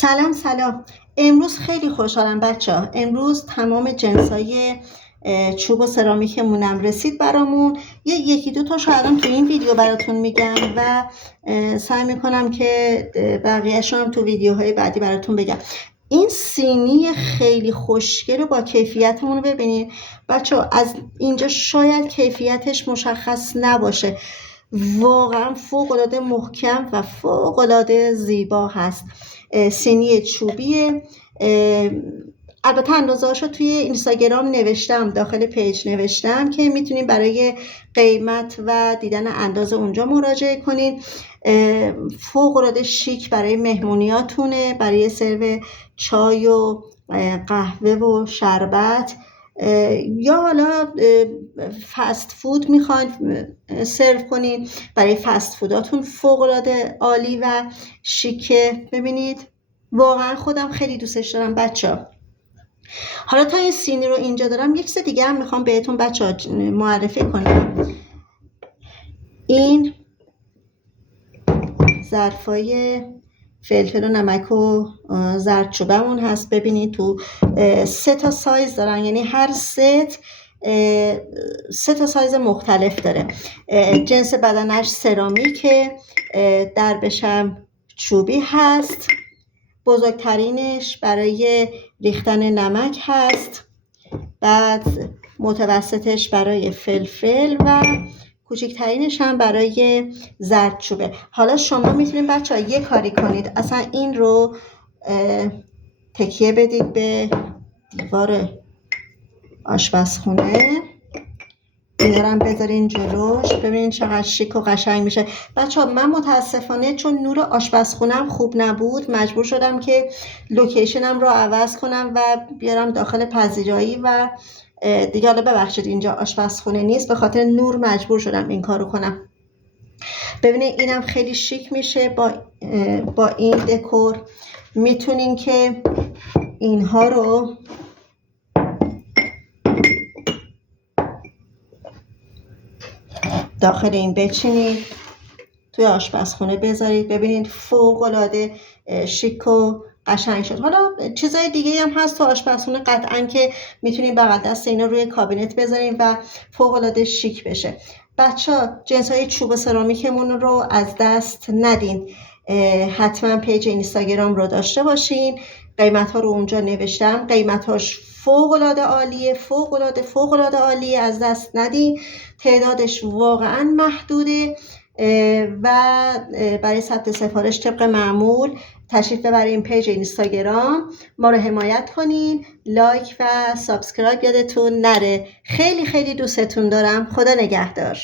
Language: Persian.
سلام. امروز خیلی خوشحالم بچه‌ها. امروز تمام جنسای چوب و سرامیکمونم رسید برامون. یکی دو تا الان تو این ویدیو براتون میگم و سعی میکنم که بقیه‌شو هم تو ویدیوهای بعدی براتون بگم. این سینی خیلی خوشگل و با کیفیتمون رو ببینید بچه‌ها. از اینجا شاید کیفیتش مشخص نباشه، واقعا فوق‌العاده محکم و فوق‌العاده زیبا هست. سینی چوبیه. البته اندازه هاشو توی اینستاگرام نوشتم، داخل پیج نوشتم که میتونید برای قیمت و دیدن اندازه اونجا مراجعه کنید. فوق‌العاده شیک برای مهمونیاتونه، برای سرو چای و قهوه و شربت، یا حالا فست فود میخواید سرو کنید، برای فست فوداتون فوق‌العاده عالی و شیکه. ببینید واقعا خودم خیلی دوستش دارم بچه‌ها. حالا تا این سینی رو اینجا دارم، یک چیز دیگه هم میخوام بهتون بچه‌ها معرفی کنم. این ظرفای فلفل و نمک و زردچوبمون هست. ببینید تو 3 تا سایز دارن، یعنی هر ست 3 تا سایز مختلف داره. جنس بدنش سرامیکه، دربش هم چوبی هست. بزرگترینش برای ریختن نمک هست، بعد متوسطش برای فلفل و کوچکترینش هم برای زردچوبه. حالا شما میتونید بچه‌ها یه کاری کنید، اصلا این رو تکیه بدید به دیوار آشپزخونه، میارم بذارین جلوش. ببینین چقدر شیک و قشنگ میشه بچه‌ها. من متاسفانه چون نور آشپزخونم خوب نبود، مجبور شدم که لوکیشنم رو عوض کنم و بیارم داخل پذیرایی و دیگه حالا ببخشید اینجا آشپزخونه نیست، به خاطر نور مجبور شدم این کارو کنم. ببینید اینم خیلی شیک میشه با این دکور. میتونین که اینها رو داخل این بچینید، توی آشپزخونه بذارید. ببینید فوق‌العاده شیک و قشنگ شد. حالا چیزای دیگه هم هست تو آشپزخونه قطعاً که میتونید بغل دست اینا روی کابینت بذارید و فوق‌العاده شیک بشه. بچه‌ها جنس‌های چوب سرامیکمون رو از دست ندین. حتما پیج اینستاگرام رو داشته باشین. قیمت‌ها رو اونجا نوشتم، قیمت‌هاش فوق‌العاده عالیه، فوق‌العاده عالیه، از دست ندین. تعدادش واقعاً محدوده و برای ثبت سفارش طبق معمول تشریف ببرین پیج اینستاگرام، ما رو حمایت کنین، لایک و سابسکرایب یادتون نره. خیلی دوستتون دارم. خدا نگهدار.